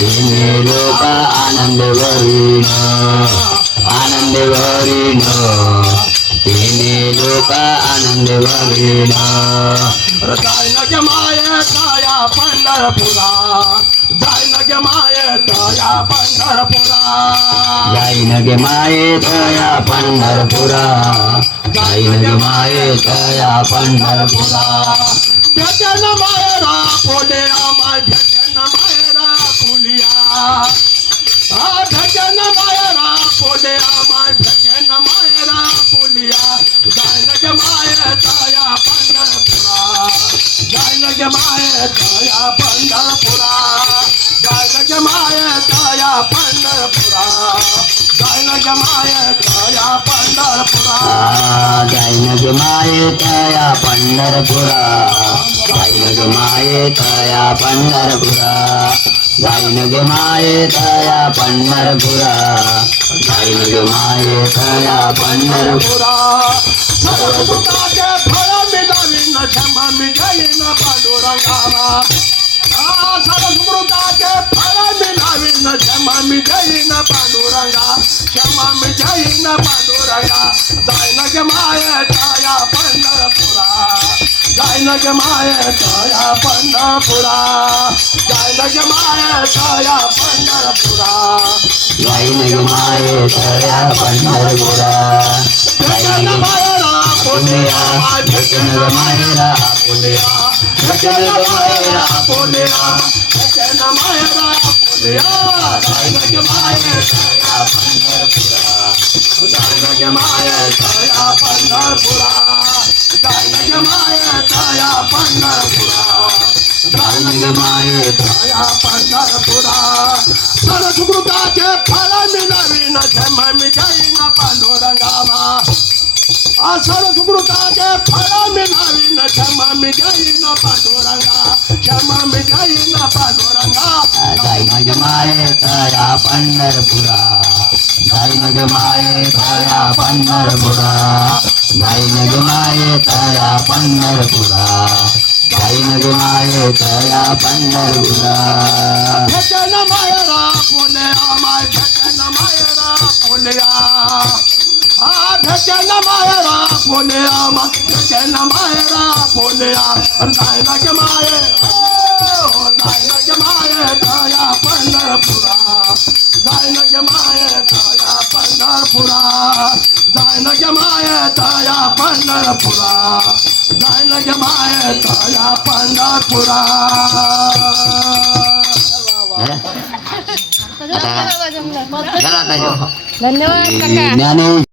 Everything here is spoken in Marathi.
तिन्ही लोक आनंद भरीन आनंद भरीन तिन्ही लोक आनंद भरीन जायन गे मायेच्या पंढरपुरा जायन गे मायेच्या पंढरपुरा जाईन गे मायेच्या पंढरपुरा जाईन गे मायेच्या पंढरपुरा भेटेन मायरा पोलिया माय भेटेन मायरा पुलिया भेटेन मायरा पोलिया माय भेटेन मायरा पुलिया जायन गे मायेच्या पंढरपुरा जायन गे मायेच्या पंढरपुरा जायन गे मायेच्या पंढरपुरा जायन गे मायेच्या पंढरपुरा जाईन गे मायेच्या पंढरपुरा जाईन गे मायेच्या पंढरपुरा जाईन गे मायेच्या पंढरपुरा जाईन गे मायेच्या पंढरपुरा सर्व सुखाचे फळ मिळावीन क्षमा मिळेन पांडुरंगाला सर्व सुमृताचे फळ मिळावीन क्षमा मिळेन पांडुरंगा क्षमा मिळेन पांडुरंगा जायन गे मायेच्या पंढरपुरा जायन गे मायेच्या पंढरपुरा जायन गे मायेच्या पंढरपुरा जाईन गे मायेच्या पंढरपुरा भेटेन मायरा पुलिया भेटेन मायरा पुलिया भेटेन मायरा पुलिया भेटेन मायरा पुलिया जायन गे मायेच्या पंढरपुरा जायन गे मायेच्या पंढरपुरा जायन गे मायेच्या पंढरपुरा जायन गे मायेच्या पंढरपुरा सर्व सुकृताचे फळ मिळावीन क्षमा मिळेन पांडुरंगाला सर्व सुकृताचे फळ मिळावीन क्षमा मिळेन पांडुरंगा क्षमा मिळेन पांडुरंगा जाईन गे मायेच्या पंढरपुरा जाईन गे मायेच्या पंढरपुरा जाईन गे मायेच्या पंढरपुरा जाईन गे मायेच्या पंढरपुरा भेटेन मायरा पुलिया माय भेटेन मायरा पुलिया भेटेन मायरा पुलिया माय भेटेन मायरा पुलिया जायन गे माये जायन गे मायेच्या पंढरपुरा जायन गे मायेच्या पंढरपुरा जायन गे मायेच्या पंढरपुरा जायन गे मायेच्या पंढरपुरा आता धन्यवाद काका. ज्ञानेश